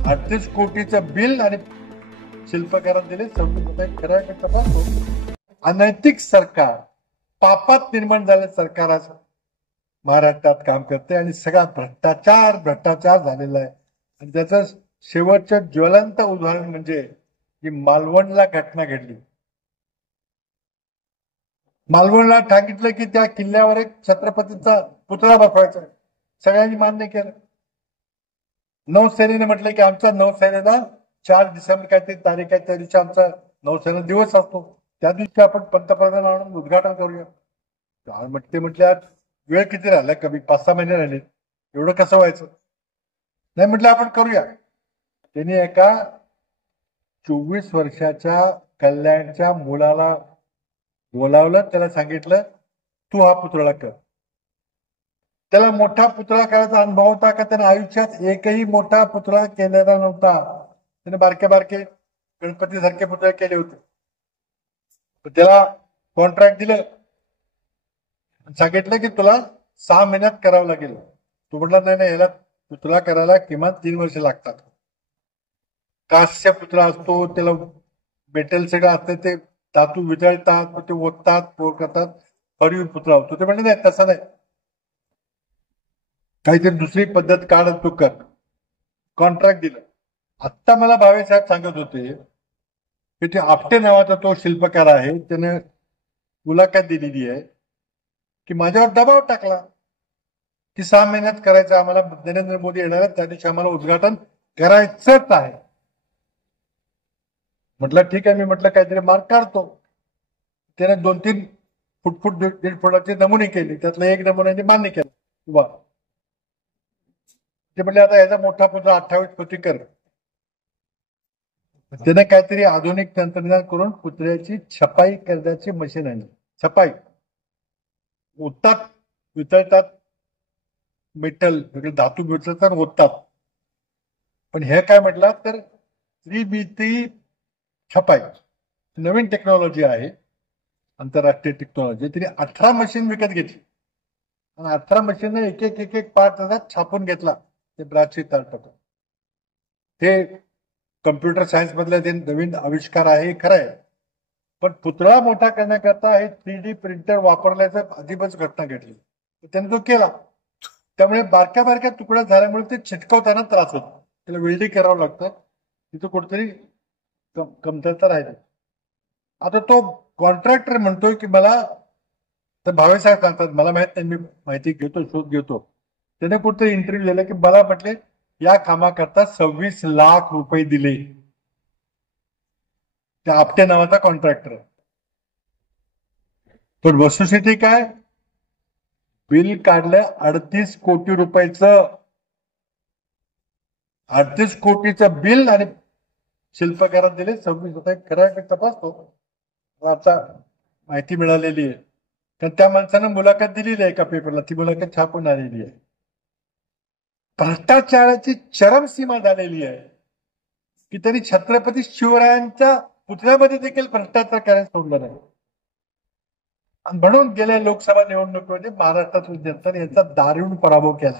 38 कोटीचं bill आणि शिल्पकारांना दिले 26 रुपये. खरं तपासतो. अनैतिक सरकार, पापात निर्माण झालेलं सरकार आज महाराष्ट्रात काम करते आणि सगळा भ्रष्टाचार झालेला आहे. आणि त्याचं शेवटचं ज्वलंत उदाहरण म्हणजे की मालवणला घटना घडली. मालवणला सांगितलं की त्या किल्ल्यावर एक छत्रपतीचा पुतळा बसवायचा. सगळ्यांनी मान्य केलं. नौसेनेने म्हटलं की आमच्या नौसेनेला 4 डिसेंबर काहीतरी तारीख आहे, त्या दिवशी आमचा नौसेना दिवस असतो, त्या दिवशी आपण पंतप्रधान आणून उद्घाटन करूया. ते म्हटल्या वेळ किती राहिला, कमी 5-6 महिने राहिले, एवढं कसं व्हायचं. नाही म्हटलं आपण करूया. त्यांनी एका 24 वर्षाच्या कल्याणच्या मुलाला बोलावलं, त्याला सांगितलं तू हा पुतळा कर. त्याला मोठा पुतळा करायचा अनुभव होता का? त्याने आयुष्यात एकही मोठा पुतळा केलेला नव्हता. त्याने बारके गणपती सारखे पुतळे केले होते. त्याला कॉन्ट्रॅक्ट दिलं, सांगितलं की तुला 6 महिन्यात करावं लागेल. तू म्हटला नाही, याला पुतळा करायला किमान 3 वर्ष लागतात. काचचा पुतळा असतो, त्याला मेटल सगळं असतं, ते धातू वितळतात, ते ओततात, पोर करतात, फरीवर पुतळा होतो. ते म्हणले नाही, तसं नाही, काहीतरी दुसरी पद्धत काढ, तू कर. कॉन्ट्रॅक्ट दिलं. आत्ता मला भावे साहेब सांगत होते की ते आपटे नावाचा तो शिल्पकार आहे, त्याने मुलाखत दिलेली आहे की माझ्यावर दबाव टाकला की 6 महिन्यात करायचं, आम्हाला नरेंद्र मोदी येणार त्या दिवशी आम्हाला उद्घाटन करायचंच आहे. म्हटलं ठीक आहे. मी म्हटलं काहीतरी मार्क काढतो. त्याने 2-3 फूट 1.5 फुटाचे नमुने केले. त्यातला एक नमुन्याने मान्य केला. वा. ते म्हटले आता याचा मोठा पुतळा 28 फुटी कर. त्याने काहीतरी आधुनिक तंत्रज्ञान करून पुतळ्याची छपाई करण्याची मशीन आणली. छपाई ओततात, वितळतात, मेटल धातू वितळतात, ओततात. पण हे काय म्हटलं तर त्रिमिती छपाई नवीन टेक्नॉलॉजी आहे, आंतरराष्ट्रीय टेक्नॉलॉजी. तिने 18 मशीन विकत घेतली आणि 18 मशीनने एक पार्ट त्याच्यात छापून घेतला. ते ब्राची टाकून. हे कम्प्युटर सायन्स मधले ते नवीन आविष्कार आहे, खरं आहे. पण पुतळा मोठा करण्याकरता हे 3D प्रिंटर वापरल्याचं अजिबात घटना घडली. त्याने तो केला. त्यामुळे बारक्या तुकड्या झाल्यामुळे ते चिटकवताना त्रास होतो. त्याला वेल्डिंग करावं लागतं. तिथं कुठेतरी कमतरता राहिली. आता तो कॉन्ट्रॅक्टर म्हणतोय की मला, तर भावेसाहेब सांगतात, मला माहित नाही, मी माहिती घेतो, शोध घेतो. त्याने कुठेतरी इंटरव्ह्यू दिला की मला म्हटले या कामाकरता 26 लाख रुपये दिले. त्या आपटे नावाचा कॉन्ट्रॅक्टर. पण वस्तुस्थिती काय? बिल काढलं 38 कोटी रुपयाचं. 38 कोटीचं बिल आणि शिल्पकारांना दिले 26 रुपये. खरं तपासतो. आता माहिती मिळालेली आहे, कारण त्या माणसानं मुलाखत दिलेली आहे एका पेपरला. ती मुलाखत छापून आलेली आहे. भ्रष्टाचाराची चरमसीमा झालेली आहे की त्यांनी छत्रपती शिवरायांच्या पुतळ्यामध्ये देखील भ्रष्टाचार करायला सोडलं नाही. आणि म्हणून गेल्या लोकसभा निवडणुकीमध्ये महाराष्ट्रातील जनतेने याचा दारुण पराभव केला.